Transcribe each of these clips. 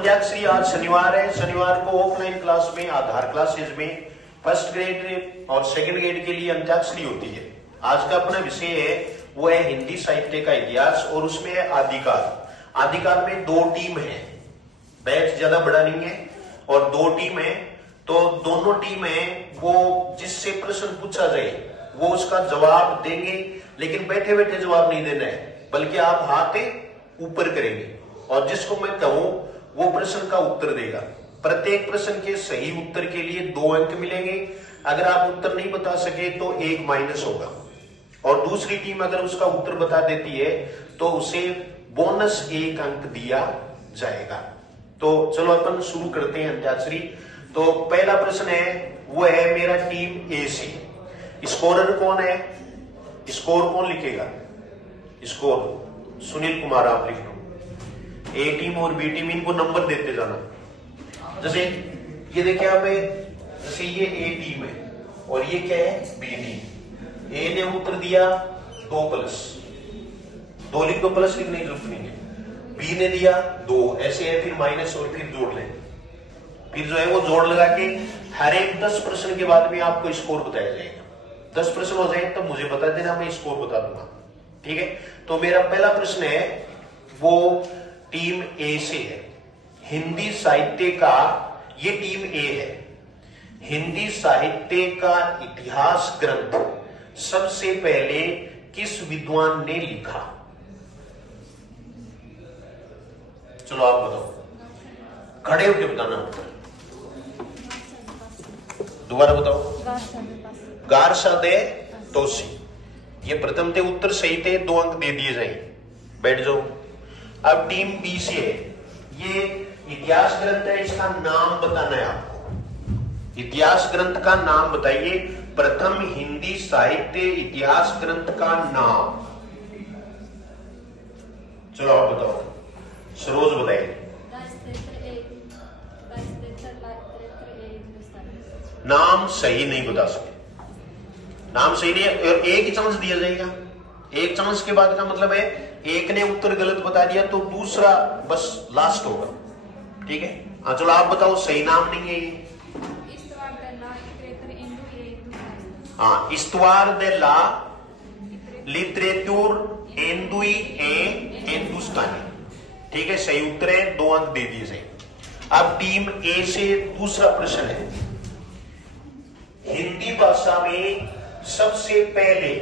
श्री आज शनिवार है। शनिवार को ऑफलाइन क्लास में आधार क्लासेज में फर्स्ट ग्रेड और सेकंड ग्रेड के लिए अंत्याक्षरी होती है। आज का अपना विषय है वो है हिंदी साहित्य का इतिहास और उसमें है आदिकाल। आदिकाल में दो टीम है, बैच ज्यादा बड़ा नहीं है और दो टीम है। तो दोनों टीम है वो जिससे प्रश्न पूछा जाए वो उसका जवाब देंगे, लेकिन बैठे बैठे जवाब नहीं देना है बल्कि आप हाथ ऊपर करेंगे और जिसको मैं कहूं वो प्रश्न का उत्तर देगा। प्रत्येक प्रश्न के सही उत्तर के लिए 2 अंक मिलेंगे। अगर आप उत्तर नहीं बता सके तो 1 माइनस होगा और दूसरी टीम अगर उसका उत्तर बता देती है तो उसे बोनस 1 अंक दिया जाएगा। तो चलो अपन शुरू करते हैं अंत्याक्षरी। तो पहला प्रश्न है वो है मेरा टीम ए से। स्कोरर कौन है? स्कोर कौन लिखेगा? स्कोर सुनील कुमार आप लिख लो। ए टीम और बी टीम इनको नंबर देते जाना। जैसे ये देखिए आप, जैसे ये ए टीम है और ये क्या है? B team. ए ने उत्तर दिया 2 प्लस 2 लिख दो, प्लस लिखने की जरूरत नहीं है। बी ने दिया 2, ऐसे है, फिर माइनस और फिर जोड़ लें। फिर जो है वो जोड़ लगा के हर एक 10 प्रश्न के बाद में आपको स्कोर बताया जाएगा। 10 प्रश्न हो जाए तब मुझे बता देना, मैं स्कोर बता दूंगा। ठीक है, तो मेरा पहला प्रश्न है वो टीम ए से है। हिंदी साहित्य का, ये टीम ए है। हिंदी साहित्य का इतिहास ग्रंथ सबसे पहले किस विद्वान ने लिखा? चलो आप बताओ, खड़े होकर बताना उत्तर। दोबारा बताओ। गारसादे तोसी। ये प्रथम थे उत्तर सही थे, 2 अंक दे दिए जाए। बैठ जाओ। अब टीम बी से है, ये इतिहास ग्रंथ है, इसका नाम बताना है आपको। इतिहास ग्रंथ का नाम बताइए। प्रथम हिंदी साहित्य इतिहास ग्रंथ का नाम। चलो आप बताओ। सरोज बताइए। नाम सही नहीं बता सके, नाम सही नहीं है और 1 चांस दिया जाएगा। 1 चांस के बाद का मतलब है एक ने उत्तर गलत बता दिया तो दूसरा बस लास्ट होगा। ठीक है, हाँ चलो आप बताओ। सही नाम नहीं है ये। हाँ, इस्तवार दे ला लिटरेचर एंदुई ए हिंदुस्तानी। ठीक है, सही उत्तर है, 2 अंक दे दिए जाए। अब टीम ए से दूसरा प्रश्न है। हिंदी भाषा में सबसे पहले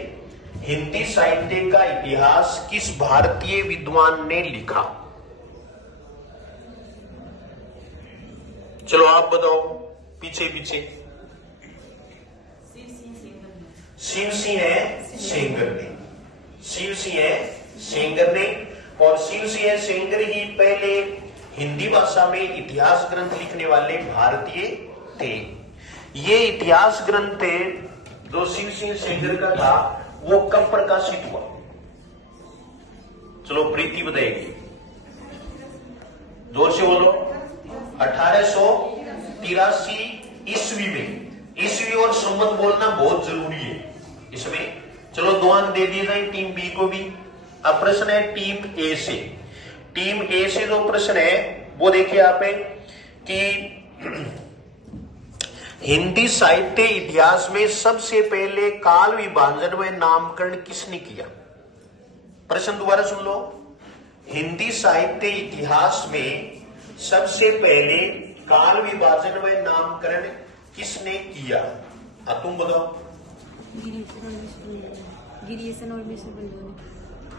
हिंदी साहित्य का इतिहास किस भारतीय विद्वान ने लिखा? चलो आप बताओ, पीछे पीछे। शिव सिंह है सेंगर ने। शिव सिंह है सेंगर ने और शिव सिंह सेंगर ही पहले हिंदी भाषा में इतिहास ग्रंथ लिखने वाले भारतीय थे। ये इतिहास ग्रंथ जो शिव सिंह सेंगर का था वो कब प्रकाशित हुआ? चलो प्रीति बताएगी, जोर से बोलो। 1883 ईस्वी में। ईस्वी और संवत बोलना बहुत जरूरी है इसमें। चलो 2 अंक दे दिए जाए टीम बी को भी। अब प्रश्न है टीम ए से। टीम ए से जो प्रश्न है वो देखिए आप कि हिंदी साहित्य इतिहास में सबसे पहले काल विभाजन व नामकरण किसने किया? प्रश्न दोबारा सुन लो। हिंदी साहित्य इतिहास में सबसे पहले काल विभाजन व नामकरण किसने किया? तुम बताओ।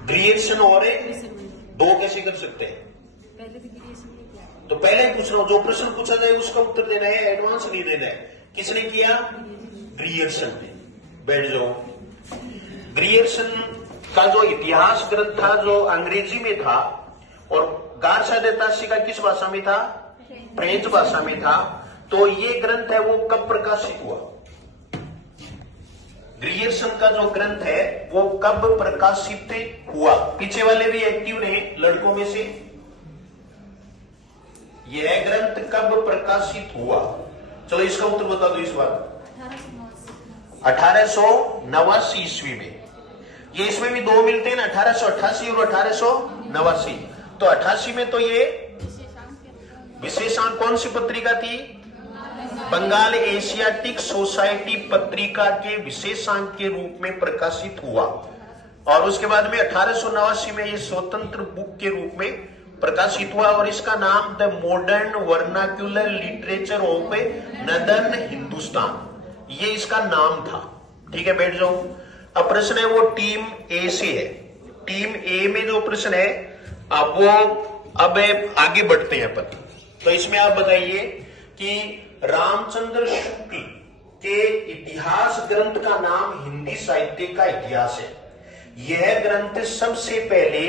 ग्रियर्सन और 2 कैसे कर सकते हैं? पहले तो ग्रियर्सन ने किया। तो पहले ही पूछ रहा हूं, जो प्रश्न पूछा जाए उसका उत्तर देना है, एडवांस नहीं देना है। किसने किया? ग्रियर्सन ने। बैठ जाओ। ग्रियर्सन का जो इतिहास ग्रंथ था जो अंग्रेजी में था और गारसादेतासी का किस भाषा में था? फ्रेंच भाषा में था। तो ये ग्रंथ है वो कब प्रकाशित हुआ? ग्रियर्सन का जो ग्रंथ है वो कब प्रकाशित हुआ? पीछे वाले भी एक्टिव रहे लड़कों में से। यह ग्रंथ कब प्रकाशित हुआ? चलो इसका उत्तर बता दो इस बार। 1889 ईस्वी में। ये इसमें भी 2 मिलते हैं ना, 1888 और 1889। तो 88 में तो ये विशेषांक कौन सी पत्रिका थी? बंगाल एशियाटिक सोसाइटी पत्रिका के विशेषांक के रूप में प्रकाशित हुआ और उसके बाद में 1889 में ये स्वतंत्र बुक के रूप में प्रकाशित हुआ और इसका नाम the modern vernacular literature of northern Hindustan, ये इसका नाम था। ठीक है, बैठ जाओ। अब प्रश्न है वो टीम ए से है। टीम ए में जो प्रश्न है अब आगे बढ़ते हैं अपन। तो इसमें आप बताइए कि रामचंद्र शुक्ल के इतिहास ग्रंथ का नाम हिंदी साहित्य का इतिहास है। यह ग्रंथ सबसे पहले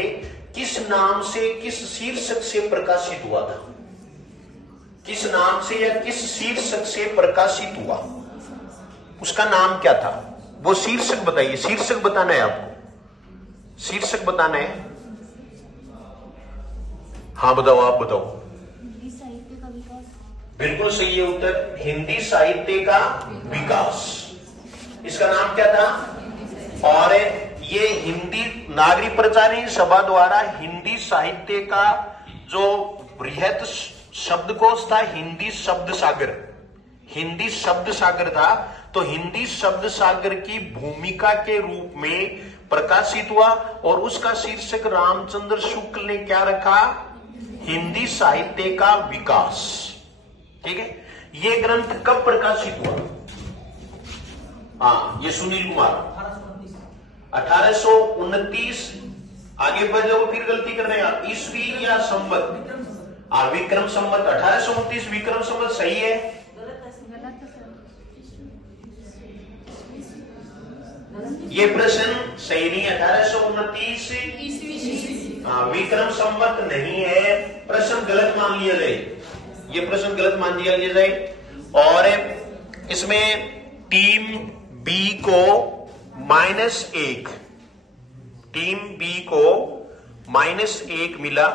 किस नाम से, किस शीर्षक से प्रकाशित हुआ था? किस नाम से या किस शीर्षक से प्रकाशित हुआ, उसका नाम क्या था? वो शीर्षक बताइए। शीर्षक बताना है आपको, शीर्षक बताना है। हाँ बताओ, आप बताओ। हिंदी साहित्य का विकास। बिल्कुल सही है उत्तर, हिंदी साहित्य का विकास। इसका नाम क्या था? और ये हिंदी नागरिक प्रचार सभा द्वारा हिंदी साहित्य का जो बृहत शब्दकोश था, हिंदी शब्द सागर, हिंदी शब्द सागर था, तो हिंदी शब्द सागर की भूमिका के रूप में प्रकाशित हुआ और उसका शीर्षक रामचंद्र शुक्ल ने क्या रखा? हिंदी साहित्य का विकास। ठीक है, ये ग्रंथ कब प्रकाशित हुआ? हाँ, ये सुनील कुमार 1829। आगे बढ़ जाओ, फिर गलती कर रहे हैं आप। ईस्वी या संवत? विक्रम संवत 1829 विक्रम संवत सही है। ये प्रश्न सही नहीं है। 1829 विक्रम संवत नहीं है, प्रश्न गलत मान लिया जाए, ये प्रश्न गलत मान लिया जाए। और इसमें टीम बी को -1, टीम बी को -1 मिला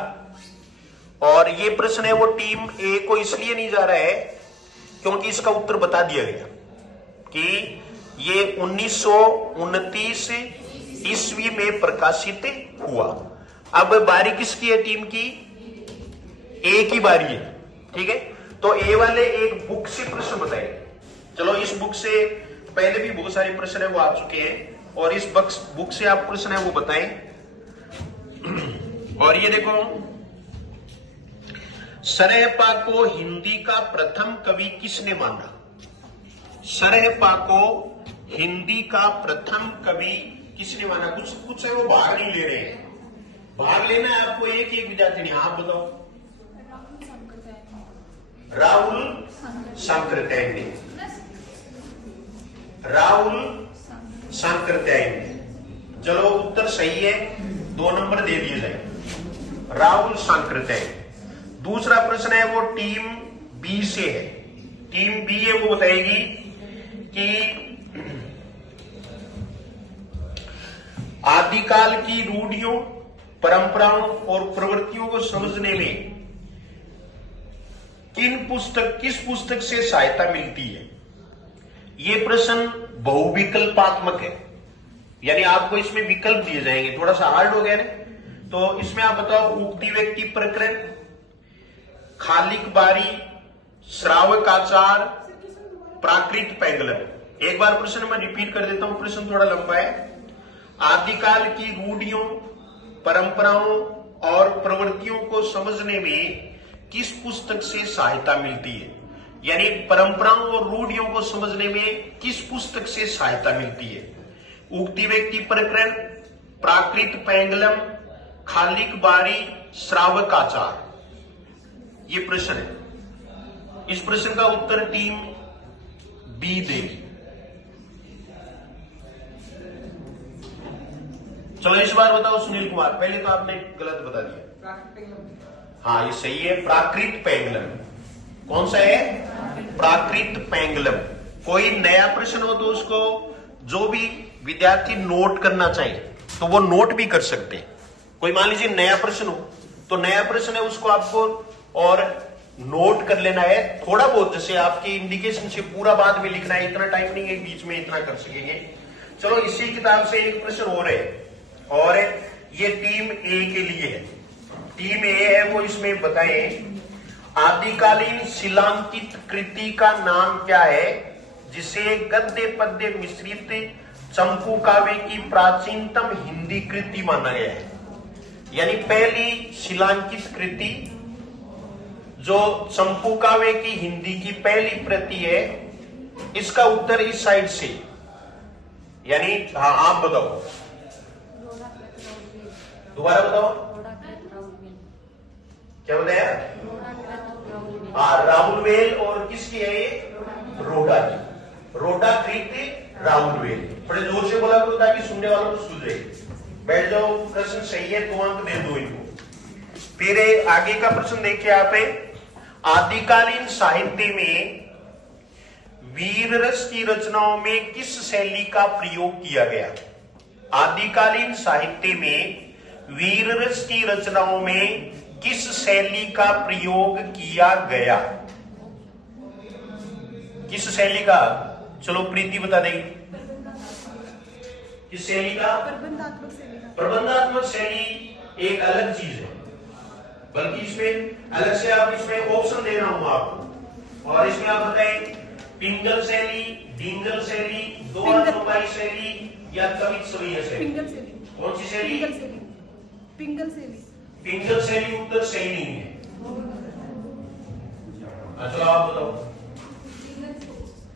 और ये प्रश्न है वो टीम ए को इसलिए नहीं जा रहा है क्योंकि इसका उत्तर बता दिया गया कि ये 1929 ईस्वी में प्रकाशित हुआ। अब बारी किसकी है? टीम की, ए की बारी है। ठीक है, तो ए वाले एक बुक से प्रश्न बताइए। चलो, इस बुक से पहले भी बहुत सारे प्रश्न है वो आ चुके हैं और इस बुक से आप प्रश्न है वो बताएं। और ये देखो, सरहपा को हिंदी का प्रथम कवि किसने माना? सरहपा को हिंदी का प्रथम कवि किसने माना? कुछ है वो भाग नहीं ले रहे हैं, भाग लेना है आपको एक एक विद्यार्थी ने। आप बताओ। राहुल सांकृत्यायन ने, राहुल सांकृत्यायन ने। चलो, उत्तर सही है, 2 नंबर दे दिए जाए, राहुल सांकृत्यायन। दूसरा प्रश्न है वो टीम बी से है। टीम बी है वो बताएगी कि आदिकाल की रूढ़ियों, परंपराओं और प्रवृत्तियों को समझने में किस पुस्तक से सहायता मिलती है? ये प्रश्न बहुविकल्पात्मक है, यानी आपको इसमें विकल्प दिए जाएंगे। थोड़ा सा हार्ड हो गया ना, तो इसमें आप बताओ। उक्ति व्यक्ति प्रकरण, खालिक बारी, श्रावकाचार, प्राकृत पैंगलन। एक बार प्रश्न मैं रिपीट कर देता हूं, प्रश्न थोड़ा लंबा है। आदिकाल की रूढ़ियों, परंपराओं और प्रवृत्तियों को समझने में किस पुस्तक से सहायता मिलती है? यानी परंपराओं और रूढ़ियों को समझने में किस पुस्तक से सहायता मिलती है? उक्ति व्यक्ति प्रकरण, प्राकृत पैंगलम, खालिक बारी, श्रावकाचार। ये प्रश्न है। इस प्रश्न का उत्तर टीम बी देगी। चलो, इस बार बताओ सुनील कुमार। पहले तो आपने गलत बता दिया। हाँ, ये सही है, प्राकृत पैंगलम। कौन सा है? प्राकृत पैंगलम। कोई नया प्रश्न हो तो उसको जो भी विद्यार्थी नोट करना चाहे तो वो नोट भी कर सकते हैं। कोई मान लीजिए नया प्रश्न हो तो नया प्रश्न है उसको आपको और नोट कर लेना है थोड़ा बहुत, जैसे आपकी इंडिकेशन से पूरा बाद में लिखना है, इतना टाइम नहीं है, बीच में इतना कर सकेंगे। चलो, इसी किताब से एक प्रश्न हो रहे हैं और ये टीम ए के लिए है। टीम ए है वो इसमें बताएं, आदिकालीन शिलांकित कृति का नाम क्या है जिसे गद्य पद्य मिश्रित चंपू काव्य की प्राचीनतम हिंदी कृति माना गया है? यानी पहली शिलांकित कृति जो चंपू काव्य की हिंदी की पहली प्रति है, इसका उत्तर इस साइड से, यानी हाँ आप बताओ, दोबारा बताओ क्या बताया? हाँ राहुलवेल, और किसकी है ये? रोडा की, रोडा कृत राहुलवेल। बड़े जोर से बोला करो ताकि सुनने वालों को सूझे। बैठ जाओ, प्रश्न सही है 2 अंक दे दो इनको। फिर आगे का प्रश्न देखिए आप, आदिकालीन साहित्य में वीर रस की रचनाओं में किस शैली का प्रयोग किया गया? आदिकालीन साहित्य में वीर रस की रचनाओं में किस शैली का प्रयोग किया गया? किस शैली का? चलो प्रीति बता देगी। किस शैली का? प्रबंधात्मक शैली का। प्रबंधात्मक शैली एक अलग चीज है, बल्कि इसमें अलग से आप इसमें ऑप्शन दे रहा हूं आपको, और इसमें आप बताएं पिंगल शैली, डिंगल शैली, दोहरा शैली या कवित सवीय शैली? पिंगल शैली। कौन सी शैली? पिंगल शैली। पिंगल शैली। पिंगल शैली उत्तर सही नहीं है। चलो आप बताओ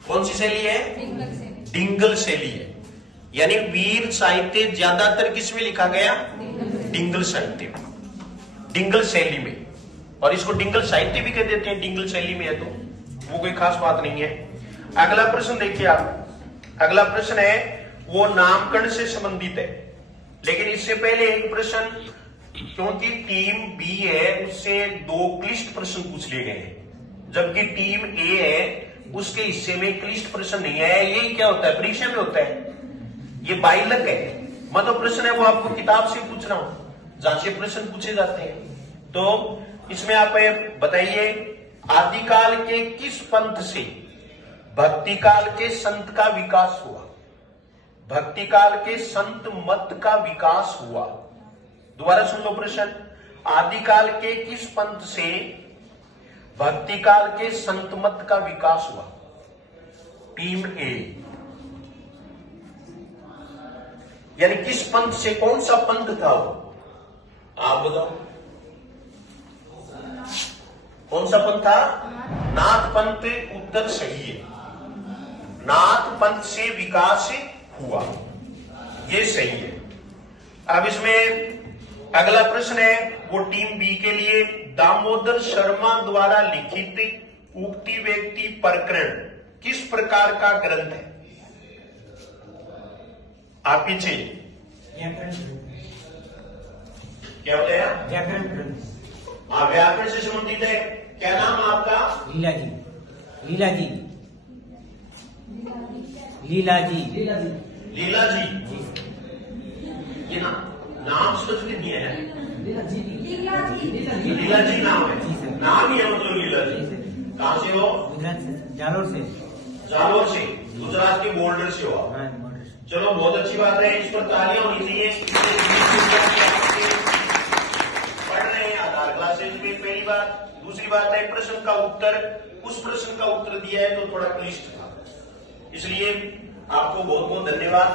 कौन सी शैली है? पिंगल शैली। डिंगल शैली है। यानी वीर साहित्य ज्यादातर किस में लिखा गया? डिंगल साहित्य में, डिंगल शैली में। और इसको डिंगल साहित्य भी कह देते हैं, डिंगल शैली में है तो वो कोई खास बात नहीं है। अगला प्रश्न देखिए आप। अगला प्रश्न है वो नामकरण से संबंधित है, लेकिन इससे पहले एक प्रश्न, क्योंकि टीम बी है उससे 2 क्लिष्ट प्रश्न पूछ लिए गए हैं, जबकि टीम ए है उसके हिस्से में क्लिष्ट प्रश्न नहीं है। ये क्या होता है? परीक्षा में होता है, ये बाइलक है, मतलब प्रश्न है वो आपको किताब से पूछ रहा हूं जहां से प्रश्न पूछे जाते हैं। तो इसमें आप बताइए आदिकाल के किस पंथ से भक्ति काल के संत का विकास हुआ? भक्ति काल के संत मत का विकास हुआ। दोबारा सुन लो प्रश्न, आदिकाल के किस पंथ से भक्ति काल के संत मत का विकास हुआ? टीम ए, यानी किस पंथ से, कौन सा पंथ था वो? आप बताओ कौन सा पंथ था? नाथ पंथ उत्तर सही है। नाथ पंथ से विकास हुआ, ये सही है। अब इसमें अगला प्रश्न है वो टीम बी के लिए, दामोदर शर्मा द्वारा लिखित उक्ति व्यक्ति प्रकरण किस प्रकार का ग्रंथ है? आप पीछे क्या होता है? व्याकरण ग्रंथ। हाँ व्याकरण से संबंधित है। क्या नाम आपका? लीला जी। लीला जी। लीला जी। लीला जी। ये नाम संस्कृत नहीं है। लीला जी। लीला जी नाम है, नाम ही है मतलब लीला जी। कहाँ से हो? गुजरात से, जालोर से। जालोर से, गुजरात के बॉर्डर से हो। चलो बहुत अच्छी बात है, इस पर तालियां होनी चाहिए। पढ़ रहे हैं आधार क्लासेज में, पहली बात। दूसरी बात है प्रश्न का उत्तर, उस प्रश्न का उत्तर दिया है तो थोड़ा क्लिष्ट था, इसलिए आपको बहुत बहुत धन्यवाद।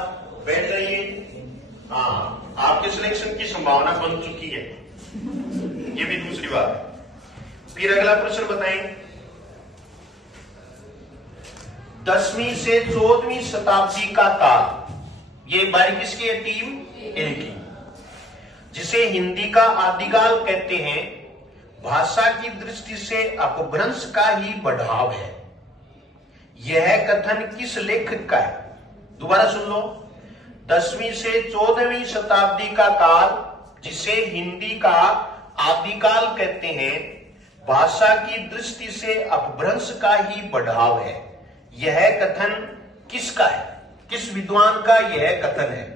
बैठ जाइए। हाँ आपके सिलेक्शन की संभावना बन चुकी है, ये भी दूसरी बात है। फिर अगला प्रश्न बताएं, 10वीं से 14वीं शताब्दी का काल, ये बारी किसकी है? टीम ए की, जिसे हिंदी का आदिकाल कहते हैं, भाषा की दृष्टि से अपभ्रंश का ही बढ़ाव है। यह कथन किस लेखक का है? दोबारा सुन लो, 10वीं से 14वीं शताब्दी का काल, जिसे हिंदी का आदिकाल कहते हैं, भाषा की दृष्टि से अपभ्रंश का ही बढ़ाव है। यह कथन किसका है? किस विद्वान का यह कथन है?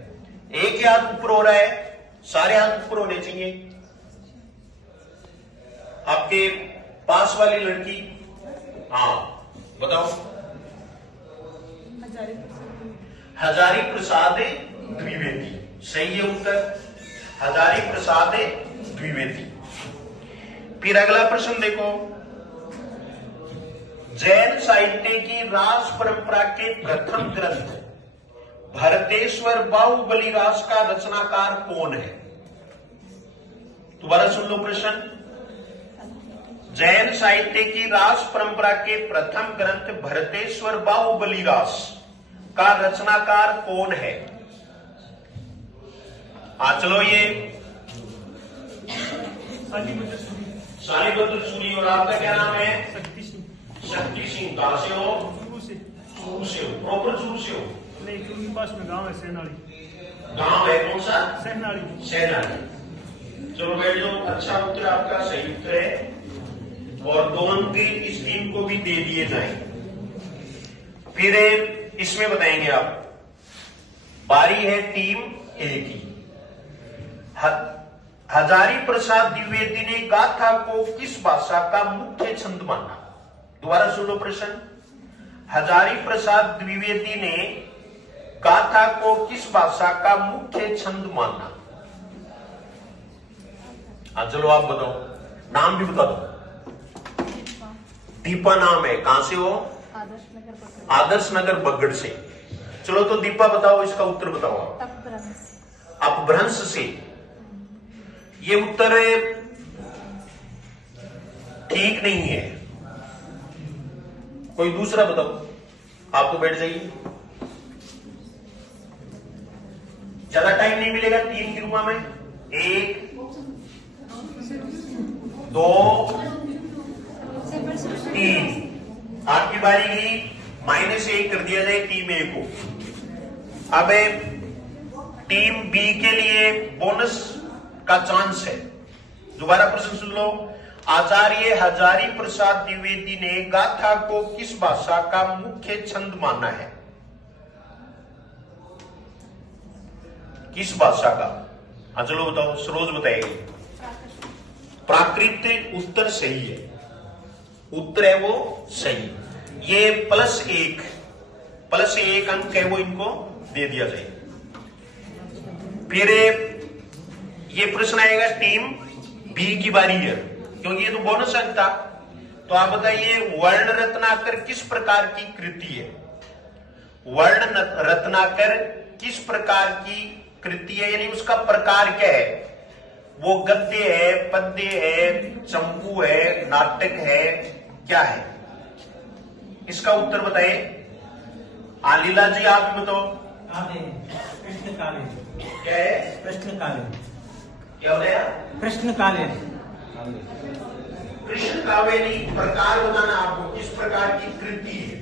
एक ही हाथ ऊपर हो रहा है, सारे हाथ ऊपर होने चाहिए। आपके पास वाली लड़की, हाँ बताओ। हजारी प्रसाद द्विवेदी, सही है उत्तर, हजारी प्रसाद द्विवेदी। फिर अगला प्रश्न देखो, जैन साहित्य की रास परंपरा के प्रथम ग्रंथ भरतेश्वर बाहुबली रास का रचनाकार कौन है? दोबारा सुन लो प्रश्न। जैन साहित्य की रास परंपरा के प्रथम ग्रंथ भरतेश्वर बाहुबली रास का रचनाकार कौन है? चलो ये शालीभद्र सूरी। और आपका क्या नाम है? शक्ति सिंह। शक्ति सिंह। कहां से हो? चूरू से। चूरू से हो? प्रॉपर चूरू से हो? नहीं, चूरू के पास में गांव है सहनाली। गांव है कौन सा? सहनाली। सहनाली। चलो बैठ जाओ। अच्छा उत्तर आपका सही उत्तर है और 2 अंक इस टीम को भी दे दिए जाए। फिर इसमें बताएंगे आप। बारी है टीम ए की। हजारी प्रसाद द्विवेदी ने गाथा को किस भाषा का मुख्य छंद माना? दोबारा सुनो प्रश्न। हजारी प्रसाद द्विवेदी ने गाथा को किस भाषा का मुख्य छंद माना? चलो आप बताओ, नाम भी बता दो। दीपा नाम है। कहां से हो? आदर्श नगर बगड़ से। चलो तो दीपा बताओ, इसका उत्तर बताओ आप। अपभ्रंश से। ये उत्तर ठीक नहीं है। कोई दूसरा बताओ। आपको बैठ जाइए, ज्यादा टाइम नहीं मिलेगा। 3 गिरूंगा मैं। 1 2 3। आपकी बारी गई। -1 कर दिया जाए टीम ए को। अब टीम बी के लिए बोनस का चांस है। दोबारा प्रश्न सुन लो। आचार्य हजारी प्रसाद द्विवेदी ने गाथा को किस भाषा का मुख्य छंद माना है? किस भाषा का? चलो बताओ। सरोज बताएगी। प्राकृत उत्तर सही है। उत्तर है वो सही। ये +1 अंक है वो इनको दे दिया जाए। फिर ये प्रश्न आएगा टीम बी की बारी है, क्योंकि ये तो बोनस अंक था। तो आप बताइए, वर्ण रत्नाकर किस प्रकार की कृति है? वर्ण रत्नाकर किस प्रकार की कृति है, यानी उसका प्रकार क्या है? वो गद्य है, पद्य है, चंपू है, नाटक है, क्या है? इसका उत्तर बताइए। लीला जी आप बताओ। प्रश्न काव्य। क्या है? प्रश्न काव्य। क्या बताया? प्रश्न काव्य। कृष्ण काव्य नहीं, प्रकार बताना आपको, किस प्रकार की कृति है।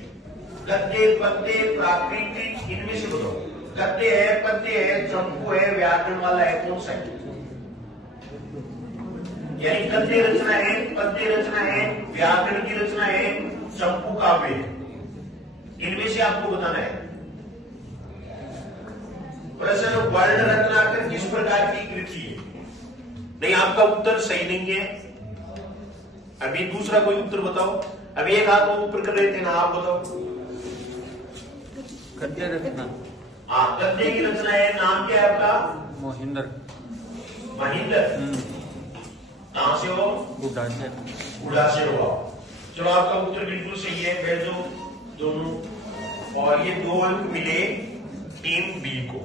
गद्य, पद्य, प्राकृतिक, इनमें से बताओ। गद्य है, पद्य है, चंपू है, व्याकरण वाला है, कौन सा है? यानी गद्य रचना है, पद्य रचना है, व्याकरण की रचना है, चंपू काव्य है। इनमें से आपको बताना है। प्रश्न, वर्ण रत्नाकर किस प्रकार की कृति है? नहीं, आपका उत्तर सही नहीं है। अभी दूसरा कोई उत्तर बताओ। अभी एक हाथ ऊपर कर रहे थे ना, आप बताओ। गद्य रचना। गद्य की रचना है। नाम क्या है आपका? मोहिंदर। महेंद्र। कहां से हो? बुढ़ा से। बुढ़ा से हो आप। चलो आपका उत्तर बिल्कुल सही है। बैठ जाओ दोनों। और ये 2 अंक मिले टीम बी को।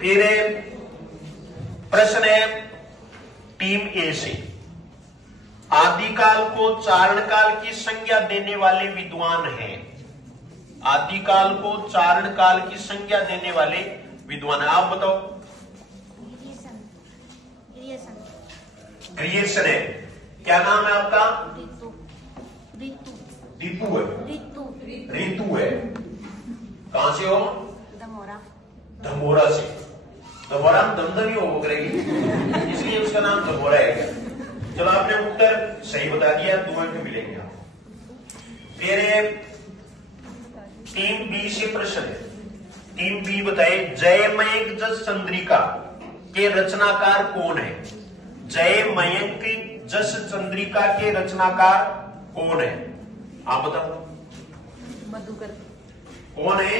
फिर प्रश्न है टीम ए से। आदिकाल को चारण काल की संज्ञा देने वाले विद्वान हैं। आदिकाल को चारण काल की संज्ञा देने वाले विद्वान हैं। आप बताओ। क्रिएशन है। क्या नाम है आपका? दीपू है। ऋतु है। कहां से हो? धमोरा से। धमोरा दमदम ही हो करेगी, इसलिए उसका नाम धमोरा है क्या? चलो आपने उत्तर सही बता दिया, 2 अंक मिलेंगे आपको। फिर टीम बी से प्रश्न है। टीम बी बताए, जयमयंक जस चंद्रिका के रचनाकार कौन है? जयमयंक जस चंद्रिका के रचनाकार कौन है? आप बताओ। मधुकर। कौन है?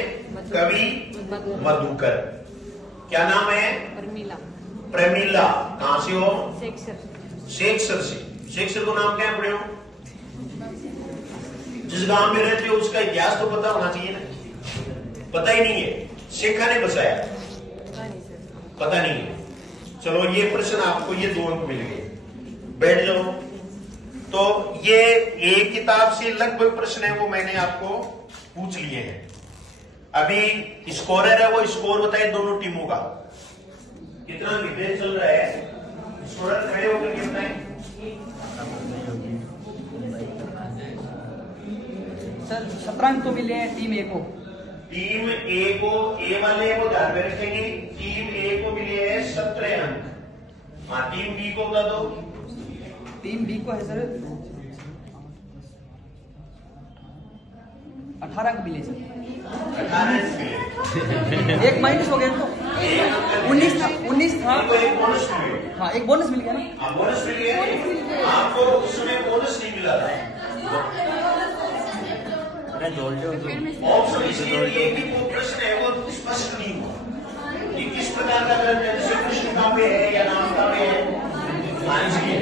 कवि मधुकर। क्या नाम है? प्रमीला। कहां से हो? शेखसर से। शेखसर को नाम क्या है पढ़े हो? जिस गांव में रहते हो उसका इतिहास तो पता होना चाहिए ना, पता ही नहीं है। शेखा ने बसाया, पता नहीं है। चलो ये प्रश्न आपको, ये 2 अंक मिल गए, बैठ जाओ। तो ये एक किताब से लगभग प्रश्न है वो मैंने आपको पूछ लिए हैं। अभी स्कोरर है, वो स्कोर बताए दोनों टीमों का कितना विभेद चल रहा है। स्कोरर खड़े होकर के बताएं। सर 17 अंक तो मिले हैं टीम ए को। टीम ए को, ए वाले को ध्यान में रखेंगे, टीम ए को मिले हैं 17 अंक। हाँ, टीम बी को बता दो। टीम बी को है सर 18 अंक मिले सर। 18 अंक मिले, एक माइनस हो गया तो 19 था, 19 था। इनको एक बोनस मिले। हाँ, एक बोनस मिल गया ना। हाँ, बोनस मिल गया। आपको उसमें बोनस नहीं मिला था। ऑप्शन इसलिए दिए कि वो प्रश्न है वो स्पष्ट नहीं हुआ कि किस प्रकार का ग्रंथ है, जैसे कृष्ण का पे है या नाम का पे है। हाँ, इसलिए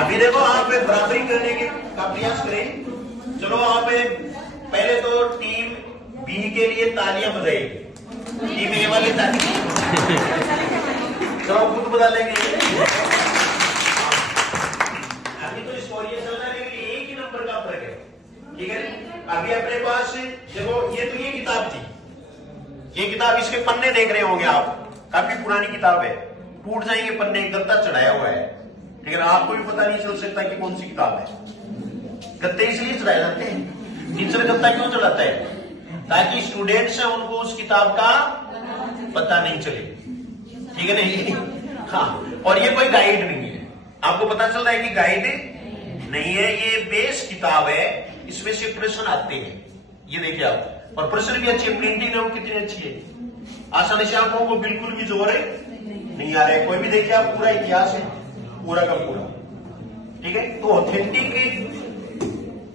अभी देखो आप बराबरी करने का प्रयास करें। चलो आप पहले तो टीम बी के लिए तालियां बजाइए, टीम ए वाली तालियां चलो खुद बजा लेंगे। अभी तो स्कोर ये चल रहा है लेकिन एक ही नंबर का फर्क है, ठीक है। अभी अपने पास देखो, ये तो ये किताब थी, ये किताब, इसके पन्ने देख रहे होंगे आप, काफी पुरानी किताब है, टूट जाएंगे पन्ने, गत्ता चढ़ाया हुआ है, लेकिन आपको भी पता नहीं चल सकता कि कौन सी किताब है। गत्ते इसलिए चढ़ाए जाते हैं, टीचर गत्ता क्यों चढ़ाता है, ताकि स्टूडेंट्स हैं उनको उस किताब का पता नहीं चले, ठीक है नहीं। हाँ, और ये कोई गाइड नहीं है, आपको पता चल रहा है कि गाइड नहीं है, ये बेस किताब है, इसमें से प्रश्न आते हैं। ये देखिए आप, और प्रश्न भी अच्छी है, प्रिंटिंग है वो कितनी अच्छी है, आसानी से आपको को बिल्कुल भी जोर नहीं आ रहा है। कोई भी देखिए आप, पूरा इतिहास है पूरा का पूरा, ठीक है। तो ऑथेंटिक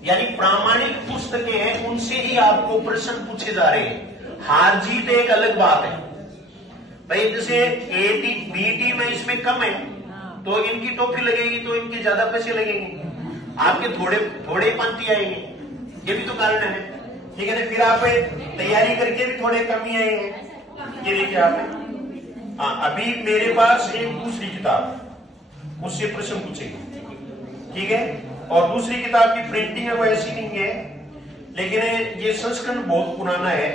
यानी प्रामाणिक पुस्तकें हैं, उनसे ही आपको प्रश्न पूछे जा रहे हैं। हार जीत एक अलग बात है भाई, जैसे ए टीम बी टीम है, इसमें कम है तो इनकी टोपी लगेगी तो इनके ज्यादा पैसे लगेंगे, आपके थोड़े पंक्ति आएंगे, ये भी तो कारण है, ठीक है ना। फिर आप तैयारी करके भी थोड़े कम ही आएंगे, ये देखिए आप। हाँ, अभी मेरे पास एक दूसरी किताब, उससे प्रश्न पूछेगी, ठीक है। और दूसरी किताब की प्रिंटिंग है वो ऐसी नहीं है, लेकिन ये संस्करण बहुत पुराना है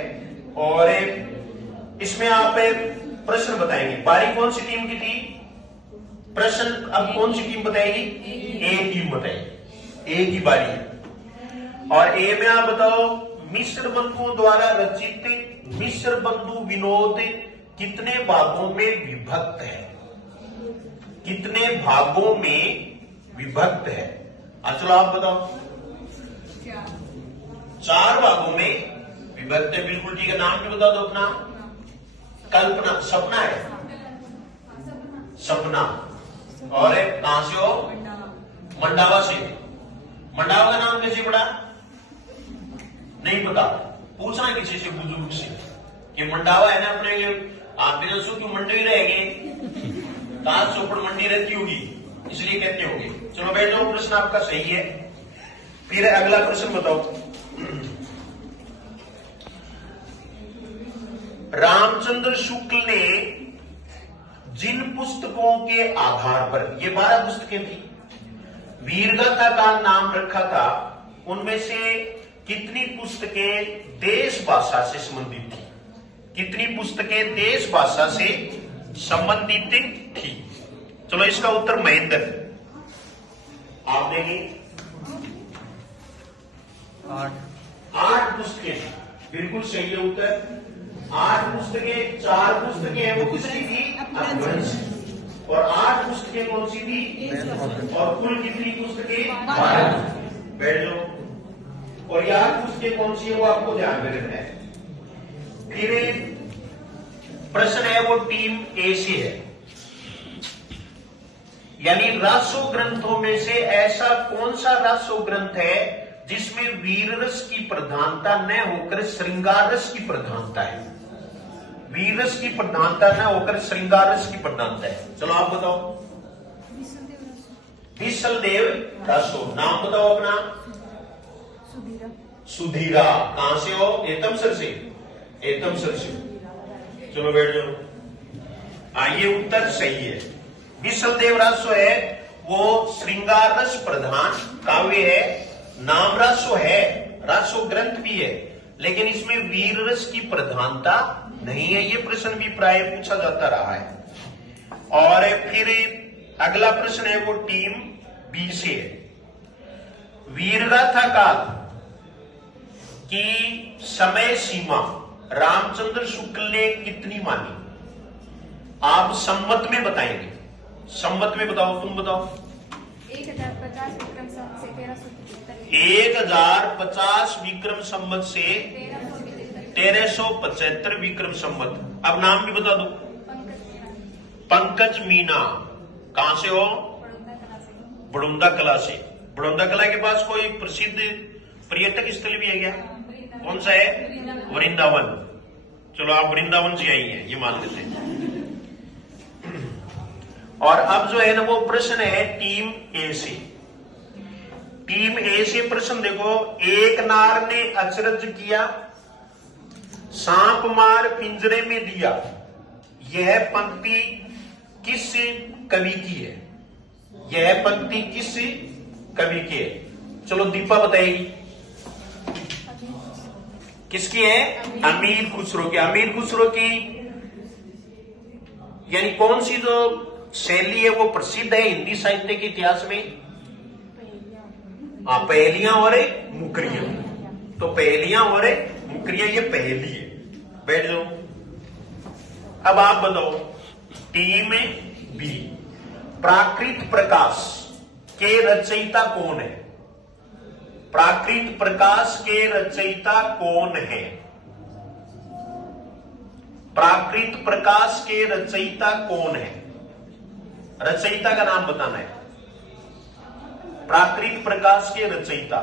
और इसमें आप प्रश्न बताएंगे। बारी कौन सी टीम की थी, प्रश्न अब कौन सी टीम बताएगी, ए टीम बताएगी, ए की बारी है। और ए में आप बताओ, मिश्र बंधुओं द्वारा रचित मिश्र बंधु विनोद कितने भागों में विभक्त है, कितने भागों में विभक्त है। चलो आप बताओ। 4 भागों में विभक्त है, बिल्कुल ठीक है। नाम भी बता दो अपना। कल्पना, सपना है, सपना। और कहां से हो, मंडावा से। मंडावा का नाम कैसे पड़ा, नहीं पता, पूछना किसी से बुजुर्ग से कि मंडावा है ना अपने, आप बिना की मंडी रह गए, ताज चौपड़ मंडी रहती होगी इसलिए कहते होंगे। चलो बैठ जाओ, प्रश्न आपका सही है। फिर अगला प्रश्न बताओ। रामचंद्र शुक्ल ने जिन पुस्तकों के आधार पर, ये 12 पुस्तकें थी, वीरगाथा का नाम रखा था, उनमें से कितनी पुस्तकें देश भाषा से संबंधित थी, कितनी पुस्तकें देश भाषा से संबंधित थी। चलो इसका उत्तर महेंद्र, आप देंगे 8 पुस्तकें, बिल्कुल सही है उत्तर। 8 पुस्तकें, 4 पुस्तकें हैं वो किसकी थी, अपभ्रंश, और 8 पुस्तकें कौन सी थी, और कुल कितनी पुस्तकें, 12। बैठ लो। और 8 पुस्तकें कौन सी है वो आपको ध्यान में रखना है। फिर प्रश्न है वो टीम ए से है, यानी रासो ग्रंथों में से ऐसा कौन सा रासो ग्रंथ है जिसमें वीर रस की प्रधानता न होकर श्रृंगार रस की प्रधानता है, वीर रस की प्रधानता न होकर श्रृंगार रस की प्रधानता है। चलो आप बताओ। विशलदेव रासो, नाम बताओ अपना। सुधीरा। कहां से हो? एतम सर से। एतम सर से। चलो बैठ जाओ। ये उत्तर सही है। विश्वदेव राजस्व है वो श्रृंगार रस प्रधान काव्य है, नाम राजस्व है, राजस्व ग्रंथ भी है, लेकिन इसमें वीर रस की प्रधानता नहीं है। ये प्रश्न भी प्राय पूछा जाता रहा है। और फिर अगला प्रश्न है वो टीम बी से है। वीरगाथा काल की समय सीमा रामचंद्र शुक्ल ने कितनी मानी? आप सम्मत में बताएंगे। सम्मत में बताओ, तुम बताओ। 1050 विक्रम संवत से 1375। 1050 विक्रम संवत से 1375 विक्रम संवत। अब नाम भी बता दो। पंकज मीना। कहां से हो? बड़ौदा कला से। बड़ौदा कला के पास कोई प्रसिद्ध पर्यटक स्थल भी है क्या? कौन सा है? वृंदावन। चलो आप वृंदावन से आई हैं, ये मान लेते हैं। और अब जो है ना वो प्रश्न है टीम ए से। टीम ए से प्रश्न देखो। एक नार ने अचरज किया, सांप मार पिंजरे में दिया। यह पंक्ति किस कवि की है? यह पंक्ति किस कवि की है? चलो दीपा बताएगी। किसकी है? अमीर खुसरो की। अमीर खुसरो की यानी कौन सी जो शैली है वो प्रसिद्ध है हिंदी साहित्य के इतिहास में? पहेलियां और मुकरियां। तो पहेलियां और मुकरियां ये पहेली है। बैठ जाओ। अब आप बताओ टीम बी। प्राकृत प्रकाश के रचयिता कौन है? प्राकृत प्रकाश के रचयिता कौन है? प्राकृत प्रकाश के रचयिता कौन है? रचयिता का नाम बताना है। प्राकृत प्रकाश के रचयिता।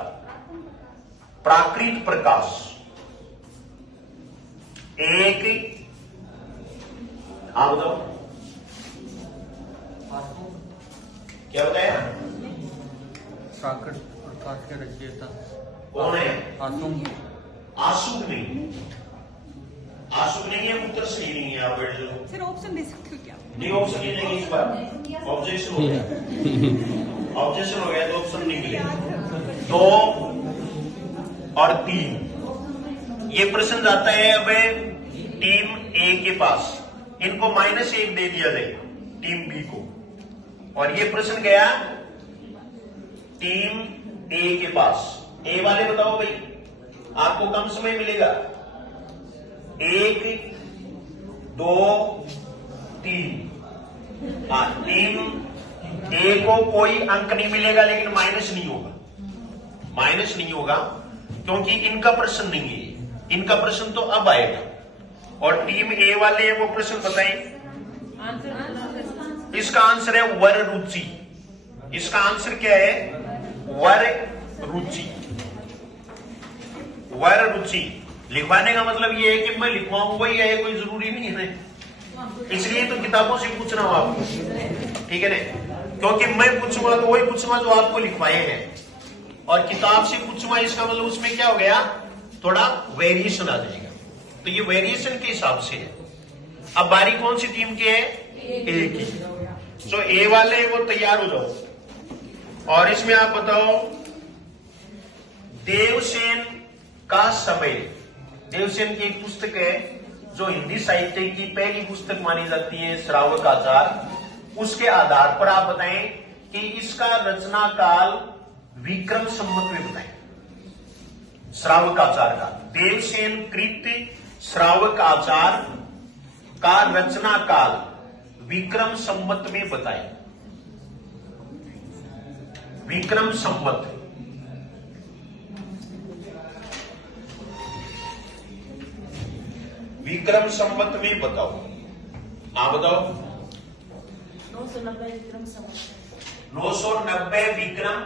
प्राकृत प्रकाश एक। आप बताओ क्या बताया? प्राकृत प्रकाश के रचयिता कौन है? आशुक नहीं। आशुक नहीं है। उत्तर सही नहीं है। आप बैठ जाओ। सर ऑप्शन दे सकते हो क्या? नहीं ऑप्शन नहीं लेंगे इस बार। ऑब्जेक्शन हो गया। ऑब्जेक्शन हो गया तो ऑप्शन नहीं मिलेगा। 2 और 3 ये प्रश्न जाता है अब टीम ए के पास। इनको -1 दे दिया जाए टीम बी को। और ये प्रश्न गया टीम ए के पास। ए वाले बताओ भाई, आपको कम समय मिलेगा। 1 2 3। टीम ए को कोई अंक नहीं मिलेगा, लेकिन माइनस नहीं होगा। माइनस नहीं होगा क्योंकि इनका प्रश्न नहीं है। इनका प्रश्न तो अब आएगा। और टीम ए वाले वो प्रश्न बताएं। इसका आंसर है वर रुचि। इसका आंसर क्या है? वर रुचि। वर रुचि लिखवाने का मतलब ये है कि मैं लिखवाऊंगा ही है, कोई जरूरी नहीं है ना। इसलिए तो किताबों से पूछना हो आपको, ठीक है ना? क्योंकि मैं पूछूंगा तो वही पूछूंगा जो आपको लिखवाए हैं, और किताब से पूछूंगा इसका मतलब उसमें क्या हो गया? थोड़ा वेरिएशन आ जाएगा। तो ये वेरिएशन के हिसाब से है। अब बारी कौन सी टीम की है? ए की। तो ए वाले वो तैयार हो जाओ। और इसमें आप बताओ देवसेन का समय। देवसेन की एक पुस्तक है जो हिंदी साहित्य की पहली पुस्तक मानी जाती है, श्रावक आचार। उसके आधार पर आप बताएं कि इसका रचना काल विक्रम संवत में बताएं। श्रावक आचार का देवसेन कृत श्रावक आचार का रचना काल विक्रम संवत में बताएं। विक्रम संवत। विक्रम संवत में बताओ। आप बताओ। 990 विक्रम संवत। 990 विक्रम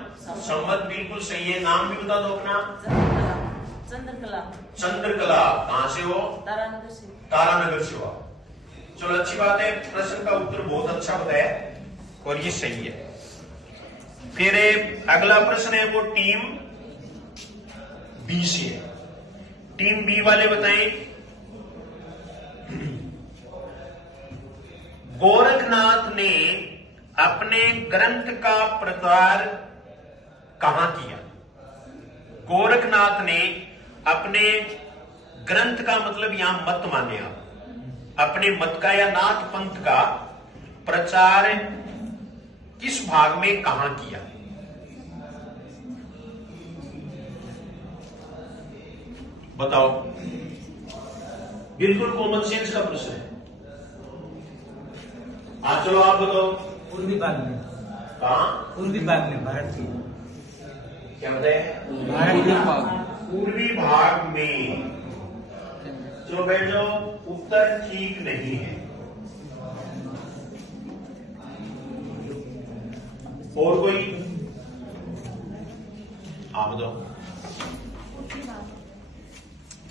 संवत बिल्कुल सही है। नाम भी बता दो अपना। चंद्रकला। चंद्रकला। कहां से हो? तारानगर से। तारानगर से हो। चलो अच्छी बात है। प्रश्न का उत्तर बहुत अच्छा बताया और ये सही है। फिर अगला प्रश्न है वो टीम बी से है। टीम बी वाले बताएं। गोरखनाथ ने अपने ग्रंथ का प्रचार कहां किया? गोरखनाथ ने अपने ग्रंथ का मतलब यहां मत माने आप, अपने मत का या नाथ पंथ का प्रचार किस भाग में कहां किया? बताओ। बिल्कुल कॉमन सेंस का प्रश्न है। चलो आप बताओ। पूर्वी भाग में। कहां? पूर्वी भाग में, भारत की। क्या बताए? भारत के पूर्वी भाग में। चलो बैठ जाओ। उत्तर ठीक नहीं है। और कोई? आप बताओ।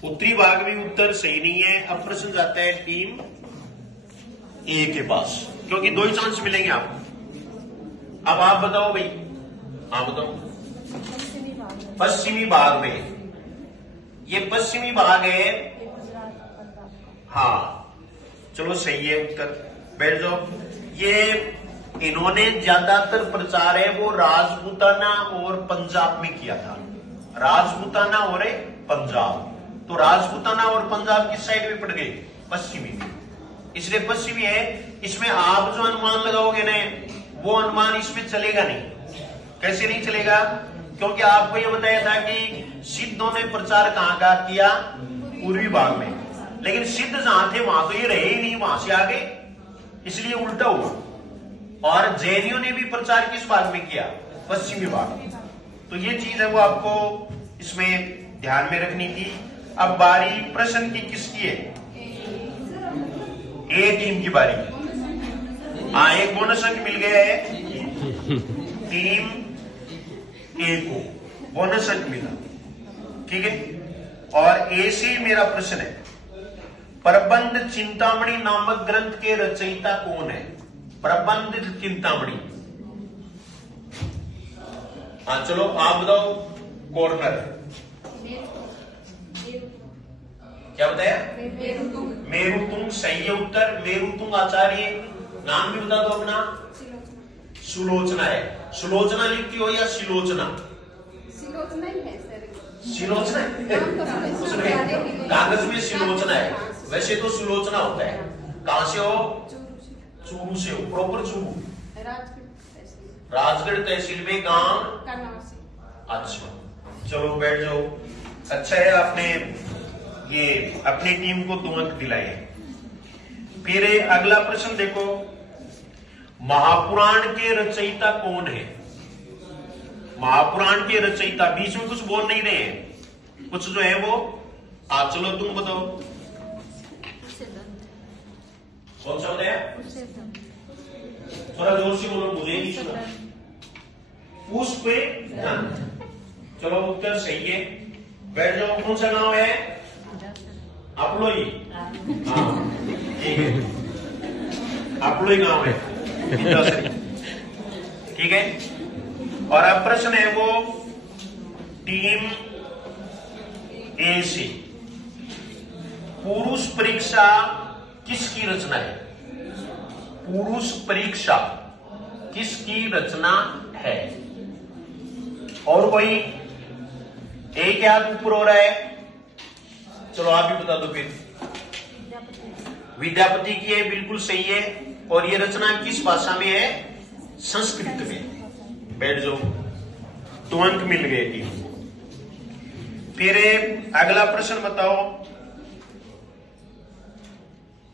उत्तरी भाग में उत्तर सही नहीं है। अब प्रश्न जाता है टीम ए के पास, क्योंकि 2 ही चांस मिलेंगे आपको। अब आप बताओ भाई, आप बताओ। पश्चिमी भाग में। पश्चिमी भाग में, ये पश्चिमी भाग है। ये गुजरात पंजाब का। हाँ, चलो सही है उत्तर। बैठ जाओ। ये इन्होंने ज्यादातर प्रचार है वो राजपूताना और पंजाब में किया था। राजपूताना और पंजाब। तो राजपूताना और पंजाब किस साइड में पड़ गए? पश्चिमी में। इसलिए पश्चिमी है। इसमें आप जो अनुमान लगाओगे ना, वो अनुमान इसमें चलेगा नहीं। कैसे नहीं चलेगा? क्योंकि आपको ये बताया था कि सिद्धों ने प्रचार कहां का किया? पूर्वी भाग में। लेकिन सिद्ध जहां थे वहां तो ये रहे ही नहीं, वहां से आ गए, इसलिए उल्टा हुआ। और जैनियों ने भी प्रचार किस भाग में किया? पश्चिमी भाग में। तो ये चीज है वो आपको इसमें ध्यान में रखनी थी। अब बारी प्रश्न की किसकी है? ए टीम की बारी। हाँ, एक बोनस अंक मिल गया है टीम ए को, बोनस अंक मिला। ठीक है। और ए से मेरा प्रश्न है, प्रबंध चिंतामणि नामक ग्रंथ के रचयिता कौन है? प्रबंध चिंतामणि। हाँ चलो आप बताओ। कॉर्नर क्या बताया? मेरुतुंग सही है उत्तर। मेरुतुंग आचार्य। नाम भी बता दो अपना। सुलोचना है। सुलोचना लिखती हो या सिलोचना? सिलोचना ही है सर। सिलोचना उसमें कागज में सिलोचना है, वैसे तो सुलोचना होता है। कहां से हो? चूरू से हो। प्रॉपर चूरू। राजगढ़ तहसील में गांव करनासी। अच्छा चलो बैठ जाओ। अच्छा है आपने ये अपनी टीम को 2 अंक दिलाए। फिर अगला प्रश्न देखो, महापुराण के रचयिता कौन है? महापुराण के रचयिता। बीच में कुछ बोल नहीं रहे हैं, कुछ जो है वो चलो तुम बताओ। कौन सा बताया? थोड़ा जोर से बोलो, मुझे नहीं सुना। पुष्प। चलो उत्तर सही है। बैठ जाओ। कौन सा गांव है? अपलोई। ठीक है, अपलोई गांव है। ठीक है। और अब प्रश्न है वो टीम ए से, पुरुष परीक्षा किसकी रचना है? पुरुष परीक्षा किसकी रचना है? और कोई? एक हाथ ऊपर हो रहा है। चलो आप भी बता दो फिर। विद्यापति की है, बिल्कुल सही है। और ये रचना किस भाषा में है? संस्कृत में। बैठ जाओ। 2 अंक मिल गए टीम। फिर अगला प्रश्न बताओ।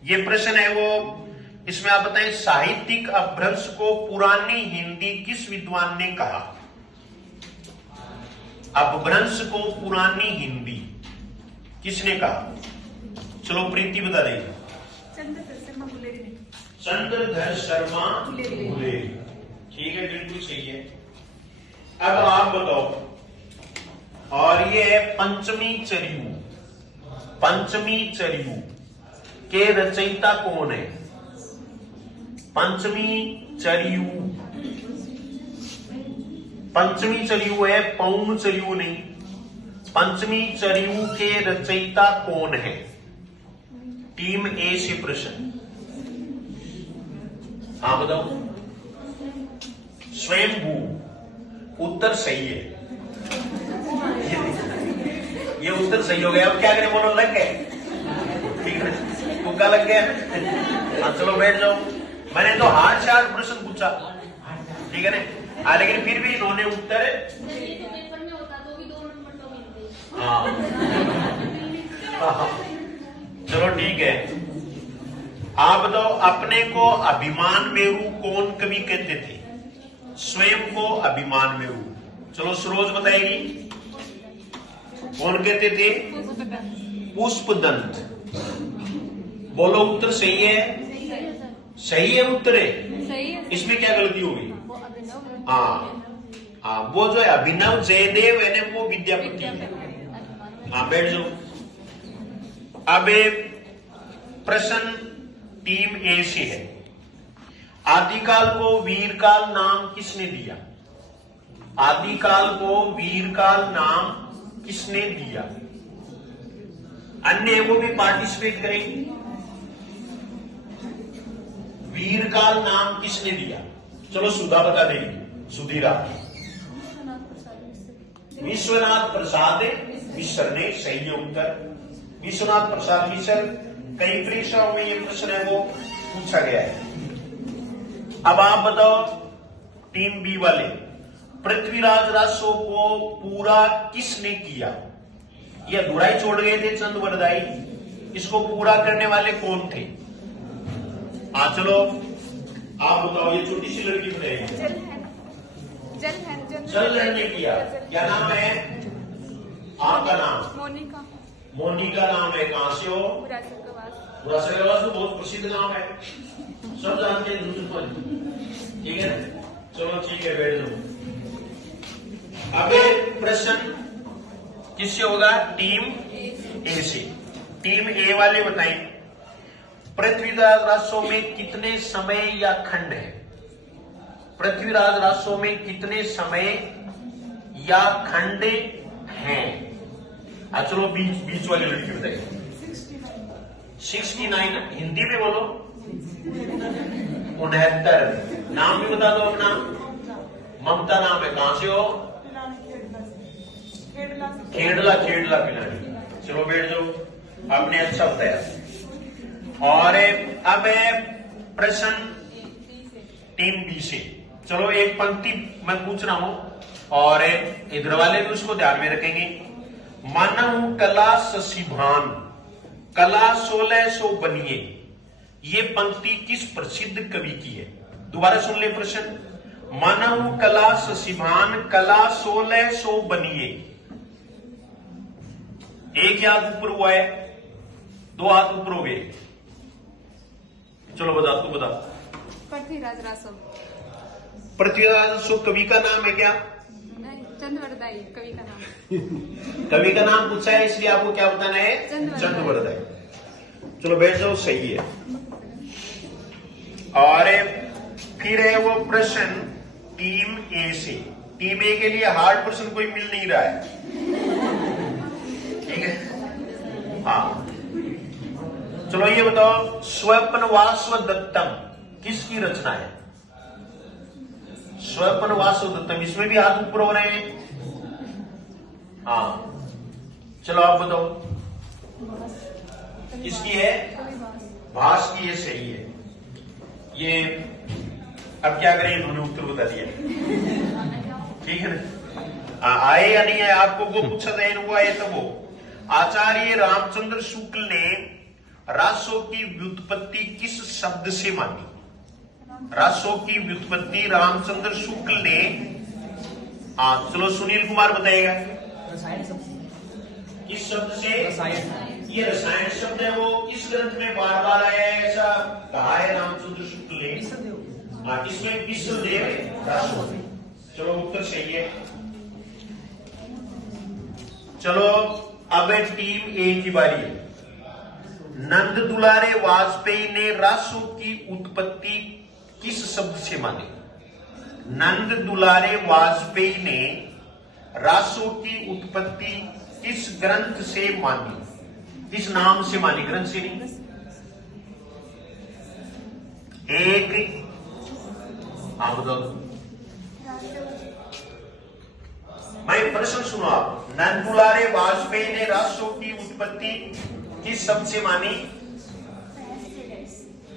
ये प्रश्न है वो, इसमें आप बताएं, साहित्यिक अपभ्रंश को पुरानी हिंदी किस विद्वान ने कहा? अपभ्रंश को पुरानी हिंदी किसने कहा? चलो प्रीति बता देगी। चंद्रधर शर्मा बुलेरी। ठीक है, बिल्कुल सही है। अब आप बताओ। और ये है पंचमी चरियू। पंचमी चरियू के रचयिता कौन है? पंचमी चरियू। पंचमी चरियू है, पौन चरियू नहीं। पंचमी चरिऊ के रचयिता कौन है? टीम ए से प्रश्न। हाँ बताओ। स्वयंभू। उत्तर सही है। ये उत्तर सही हो गया। अब क्या करें, बोलो लग गए? ठीक है, तुक्का लग गया। हाँ चलो बैठ जाओ। मैंने तो 8 प्रश्न पूछा, ठीक है ना? लेकिन फिर भी इन्होंने उत्तर पेपर में होता तो भी 2 नंबर तो मिलते। हाँ। चलो ठीक है। आप बताओ, अपने को अभिमान मेरू कौन कवि कहते थे? स्वयं को अभिमान मेरू। चलो सरोज बताएगी कौन कहते थे? पुष्पदंत। बोलो उत्तर सही है? सही है उत्तर है। सही है। इसमें क्या गलती होगी? वो अभिनव। हाँ, वो जो है अभिनव जयदेव है ना, वो विद्यापति है। हाँ बैठ जाओ। अब प्रश्न टीम ए से है। आदिकाल को वीरकाल नाम किसने दिया? आदिकाल को वीरकाल नाम किसने दिया? अन्य वो भी पार्टिसिपेट करेंगे। वीरकाल नाम किसने दिया? चलो सुधा बता देगी। सुधीरा। विश्वनाथ प्रसाद मिश्र ने सही है उत्तर। विश्वनाथ प्रसाद मिश्र, कई परीक्षाओं में ये प्रश्न है वो पूछा गया है। अब आप बताओ टीम बी वाले, पृथ्वीराज रासो को पूरा किसने किया? ये अधूरा ही छोड़ गए थे चंद वरदाई। इसको पूरा करने वाले कौन थे? चलो आप बताओ। ये छोटी सी लड़की बताएगी। जलहन ने किया। क्या नाम है आपका? नाम मोनिका। मोनिका नाम है। कहां से हो? बुरासरगवास तो बहुत प्रसिद्ध नाम है, सब जानते हैं दूसरे। ठीक है, चलो ठीक है बैठ जाओ। अब प्रश्न किससे होगा? टीम ए से। टीम ए वाले बताएं, पृथ्वीराज रासो में कितने समय या खंड है? पृथ्वीराज रासो में कितने समय या खंड हैं? चलो बीच वाली लड़की बताइए। 69। हिंदी में बोलो। 69। नाम भी बता दो अपना। ममता नाम है। कहां से हो? खेड़ला। खेड़ला पिलानी। चलो बैठ जाओ। आपने अच्छा बताया। और अब प्रश्न टीम बी से। चलो एक पंक्ति मैं पूछ रहा हूं और इधर वाले भी उसको ध्यान में रखेंगे। मानव कला शशिभान, कला 1600 बनिए। ये पंक्ति किस प्रसिद्ध कवि की है? दोबारा सुन ले प्रश्न। मानव कला शशिभान, कला 1600 बनिए। एक हाथ ऊपर हुआ है, 2 हाथ ऊपर हो गए। चलो बता, तू बता। पृथ्वीराज रासो। पृथ्वीराज रासो कवि का नाम है क्या? चंद्रवरदाई कवि का नाम। कवि का नाम पूछा है इसलिए आपको क्या बताना है? चंद्रवरदाई। चलो बैठ जाओ, सही है। और फिर है वो प्रश्न टीम ए से। टीम ए के लिए हार्ड प्रश्न कोई मिल नहीं रहा है, ठीक है? हाँ चलो ये बताओ, स्वप्नवासव दत्तम किसकी रचना है? स्वप्नवासव दत्तम, इसमें भी हाथ ऊपर हो रहे हैं। हाँ चलो आप बताओ किसकी है? भास की। ये सही है। ये अब क्या करें, इन्होंने उत्तर बता दिया, ठीक है ना? आए या नहीं आए आपको वो पूछा था, हुआ है तब वो। आचार्य रामचंद्र शुक्ल ने रासो की व्युत्पत्ति किस शब्द से मानी? रासो की व्युत्पत्ति रामचंद्र शुक्ल ने, चलो सुनील कुमार बताएगा। रसायन शब्द। किस शब्द से? रसायन। ये रसायन शब्द है, वो किस ग्रंथ में बार बार आया है ऐसा कहा है रामचंद्र शुक्ल ने? इसमें विश्वदेव रासो। चलो उत्तर सही है। चलो अब टीम ए की बारी है। नंद दुलारे वाजपेयी ने रासो की उत्पत्ति किस शब्द से मानी? नंद दुलारे वाजपेयी ने रासो की उत्पत्ति किस ग्रंथ से मानी, किस नाम से मानी, ग्रंथ से नहीं। एक आप बताओ, मैं प्रश्न सुनो आप। नंदुलारे वाजपेयी ने राष्ट्रों की उत्पत्ति किस शब्द से मानी?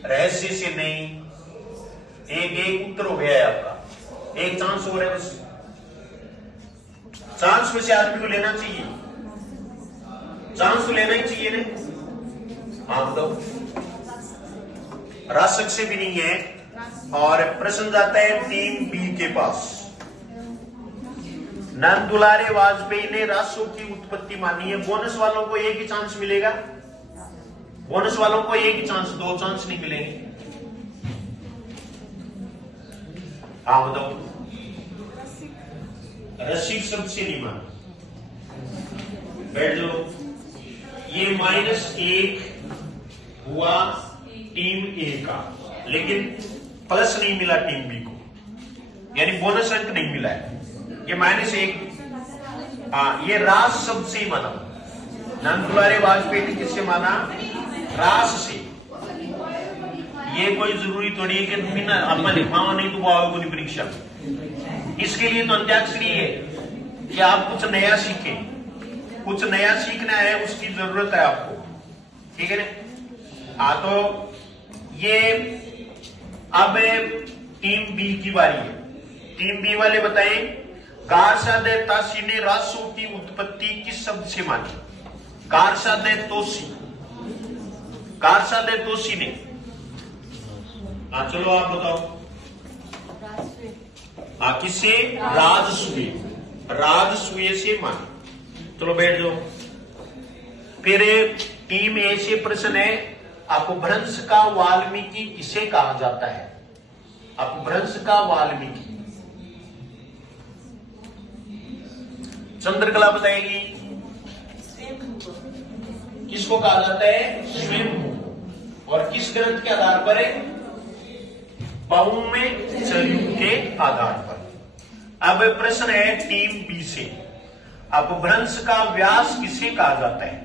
रहस्य से नहीं। एक उत्तर हो गया है आपका, एक चांस हो रहा है बस। चांस में से आदमी को लेना चाहिए, चांस तो लेना ही चाहिए ना। हाँ बताओ, राशक से भी नहीं है। और प्रश्न जाता है टीम बी के पास। नंदुलारे वाजपेयी ने राष्ट्रों की उत्पत्ति मानी है। बोनस वालों को एक ही चांस मिलेगा, बोनस वालों को एक ही चांस, दो चांस नहीं मिलेंगे। हाँ बताओ, रसिक शब्द से नहीं माना। बैठ जाओ। ये -1 हुआ टीम ए का, लेकिन प्लस नहीं मिला टीम बी को, यानी बोनस अंक नहीं मिला है। ये -1। हाँ, ये रास शब्द से ही माना। नंदुलारे वाजपेयी ने किससे माना? रास से। ये कोई जरूरी थोड़ी है कि बिना अपना लिखा नहीं तो वो आओगे परीक्षा में। इसके लिए तो अंत्याक्षरी है कि आप कुछ नया सीखें, कुछ नया सीखना है, उसकी जरूरत है आपको, ठीक है ना। हाँ, तो ये अब टीम बी की बारी है। टीम बी वाले बताएं, गारसादे तासी ने रासों की उत्पत्ति किस शब्द से मानी? गारसादे तोसी, गारसादे तोसी ने। हाँ चलो आप बताओ। हाँ, किससे? राजसूय, राजसूय से मानी। चलो बैठ जाओ। फिर टीम ए से प्रश्न है, अपभ्रंश का वाल्मीकि किसे कहा जाता है? अपभ्रंश का वाल्मीकि। चंद्रकला बताएगी किसको कहा जाता है? स्वयं। और किस ग्रंथ के आधार पर है? भौम चरयुग के आधार पर। अब प्रश्न है टीम बी से, अपभ्रंश का व्यास किसे कहा जाता है?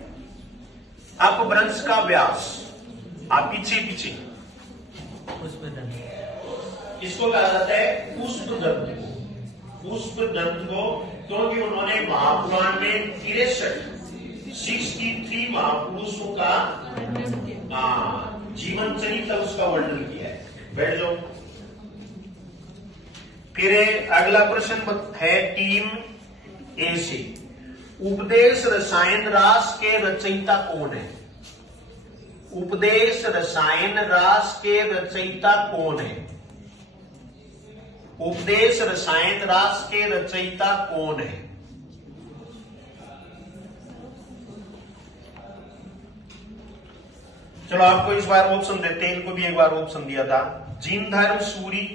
अपभ्रंश का व्यास, आप पीछे पीछे, किसको कहा जाता है? पुष्पदंत को। पुष्पदंत को, क्योंकि उन्होंने महापुराण में 63 महापुरुषों का जीवन चरित्र उसका वर्णन किया है। बैठ जाओ। फिर अगला प्रश्न है टीम ए से, उपदेश रसायन रास के रचयिता कौन है? उपदेश रसायन रास के रचयिता कौन है? उपदेश रसायन रास के रचयिता कौन है? चलो आपको इस बार ऑप्शन देते हैं, इनको भी एक बार ऑप्शन दिया था। जिनधर्म सूरी,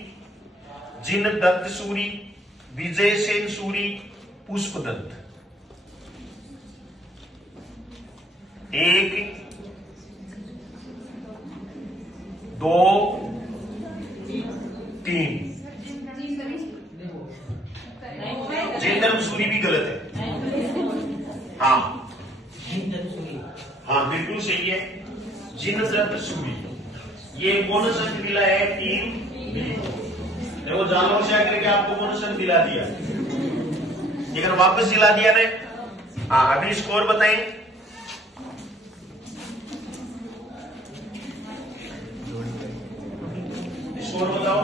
जिन दत्त सूरी, विजय सेन सूरी, पुष्पदत्त। 1 2 3। जिनधर्म सूरी भी गलत है। हाँ हाँ, बिल्कुल सही है। जिनदत्त सूरी, ये बोनस अंक दिला है टीम बी। देखो, जानवर से आकर के आपको बोनस अंक दिला दिया, लेकिन वापस दिला दिया ने। हाँ, अभी स्कोर बताएं। स्कोर बताओ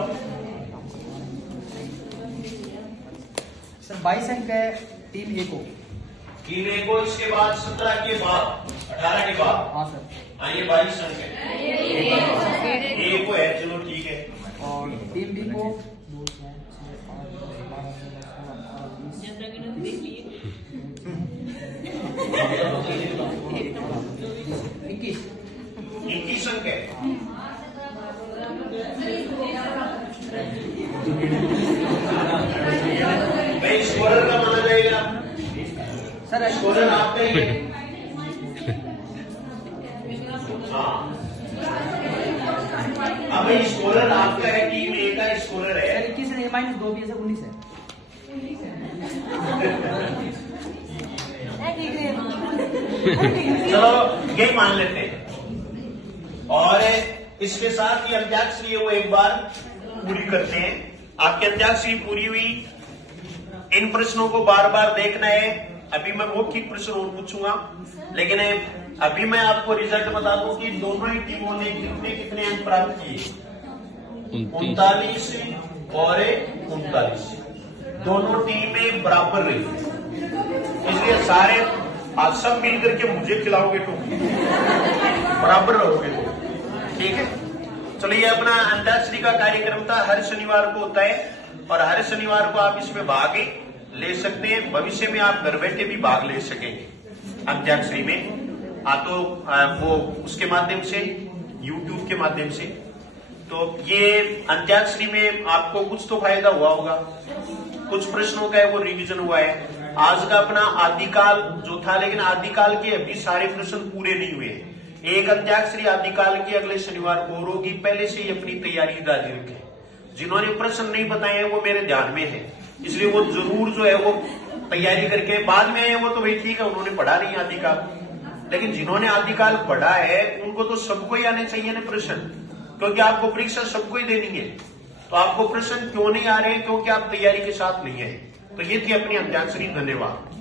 सर। 22 अंक है टीम ए को। टीम ए को, इसके बाद 17 के बाद 18 के बाद। हाँ सर। हाँ, ये 22 अंक है। ए को है, चलो ठीक है। और टीम बी को 21 अंक है। भाई स्कोरर का माना जाएगा सर। स्कोरर आपका ही है। हाँ, अब स्कोरर आपका है, टीम ए का स्कोरर है। सर 21 है, -2 भी है सर, 19 है। चलो यही मान लेते हैं। और इसके साथ ही अंत्याक्षरी है वो एक बार पूरी करते हैं। आपकी अंत्याक्षरी पूरी हुई, इन प्रश्नों को बार बार देखना है। अभी मैं मौखिक प्रश्न और पूछूंगा, लेकिन अभी मैं आपको रिजल्ट बता दूं कि दोनों ही टीमों ने कितने कितने अंक प्राप्त किए, 39 और 39। दोनों टीमें बराबर रही, इसलिए सारे आज सब मिल करके मुझे खिलाओगे तो बराबर रहोगे तो, ठीक है। चलो ये अपना अंत्याक्षरी का कार्यक्रम था, हर शनिवार को होता है और हर शनिवार को आप इसमें भाग ले सकते हैं। भविष्य में आप घर बैठे भी भाग ले सकेंगे अंत्याक्षरी में। तो वो उसके माध्यम से, YouTube के माध्यम से। तो ये अंत्याक्षरी में आपको कुछ तो फायदा हुआ होगा, कुछ प्रश्नों का है वो रिवीजन हुआ है। आज का अपना आदिकाल जो था, लेकिन आदिकाल के अभी सारे प्रश्न पूरे नहीं हुए। एक अंत्याक्षरी आदिकाल की अगले शनिवार को होगी, पहले से ही अपनी तैयारी जारी रखें। जिन्होंने प्रश्न नहीं बताए हैं वो मेरे ध्यान में है, इसलिए वो जरूर जो है वो तैयारी करके बाद में आए वो तो भाई ठीक है, उन्होंने पढ़ा नहीं आदिकाल, लेकिन जिन्होंने आदिकाल पढ़ा है उनको तो सबको ही आने चाहिए ना प्रश्न, क्योंकि आपको परीक्षा सबको ही देनी है। तो आपको प्रश्न क्यों नहीं आ रहे? क्योंकि आप तैयारी के साथ नहीं है। तो ये थी अपनी अंत्याक्षरी। धन्यवाद।